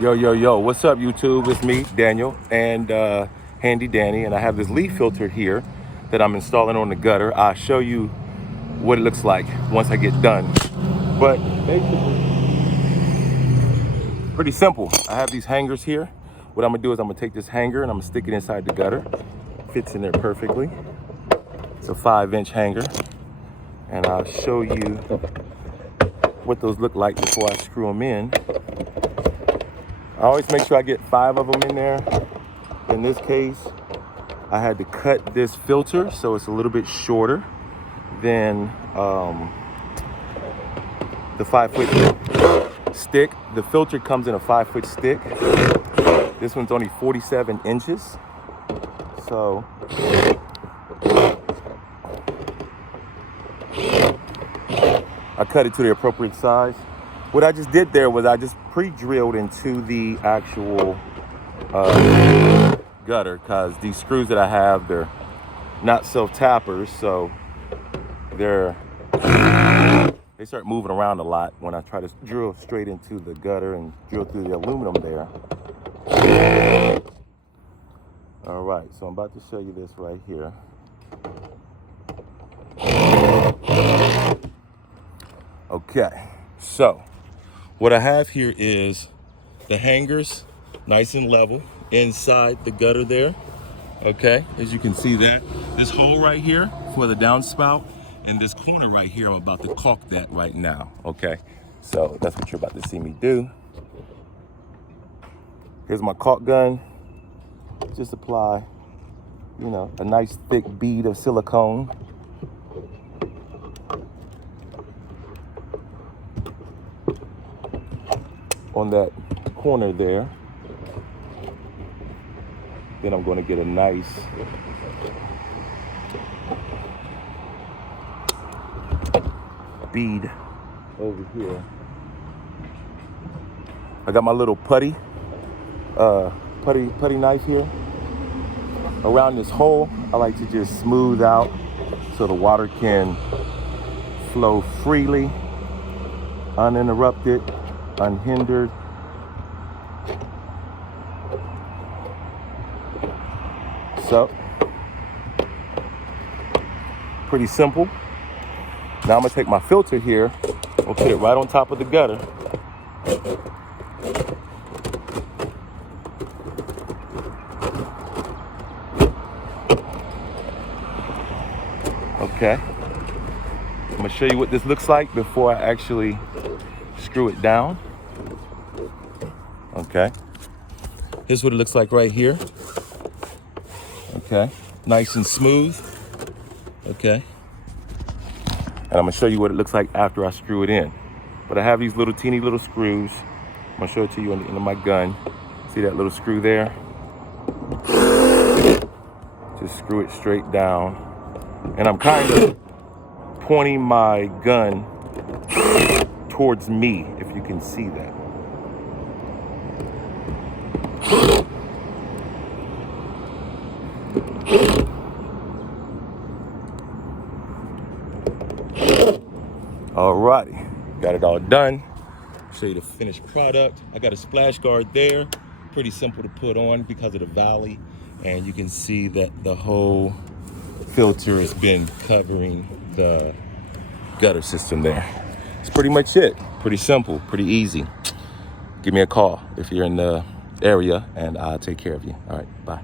Yo, what's up, YouTube? It's me, Daniel, and Handy Danny, and I have this leaf filter here that I'm installing on the gutter. I'll show you what it looks like once I get done. But basically, pretty simple. I have these hangers here. What I'm gonna do is I'm gonna take this hanger and I'm gonna stick it inside the gutter. Fits in there perfectly. It's a 5-inch hanger, and I'll show you what those look like before I screw them in. I always make sure I get 5 of them in there. In this case, I had to cut this filter so it's a little bit shorter than the 5-foot stick. The filter comes in a 5-foot stick. This one's only 47 inches. So I cut it to the appropriate size. What I just did there was I just pre-drilled into the actual gutter, because these screws that I have, they're not self-tappers, so they start moving around a lot when I try to drill straight into the gutter and drill through the aluminum there. All right, so I'm about to show you this right here. Okay, so what I have here is the hangers, nice and level, inside the gutter there. Okay, as you can see that. This hole right here for the downspout, and this corner right here, I'm about to caulk that right now, okay? So that's what you're about to see me do. Here's my caulk gun. Just apply, you know, a nice thick bead of silicone. On that corner there. Then I'm going to get a nice bead over here. I got my little putty knife here. Around this hole, I like to just smooth out so the water can flow freely, uninterrupted, unhindered. So, pretty simple. Now I'm gonna take my filter here, I'll put it right on top of the gutter. Okay. I'm gonna show you what this looks like before I actually screw it down. Okay. Here's what it looks like right here. Okay. Nice and smooth. Okay. And I'm gonna show you what it looks like after I screw it in. But I have these little teeny little screws. I'm gonna show it to you on the end of my gun. See that little screw there? Just screw it straight down. And I'm kind of pointing my gun towards me, if you can see that. Alrighty, got it all done. Show you the finished product. I got a splash guard there, pretty simple to put on because of the valley, and you can see that the whole filter has been covering the gutter system there. It's pretty much it. Pretty simple, pretty easy. Give me a call if you're in the area, and I'll take care of you. All right, bye.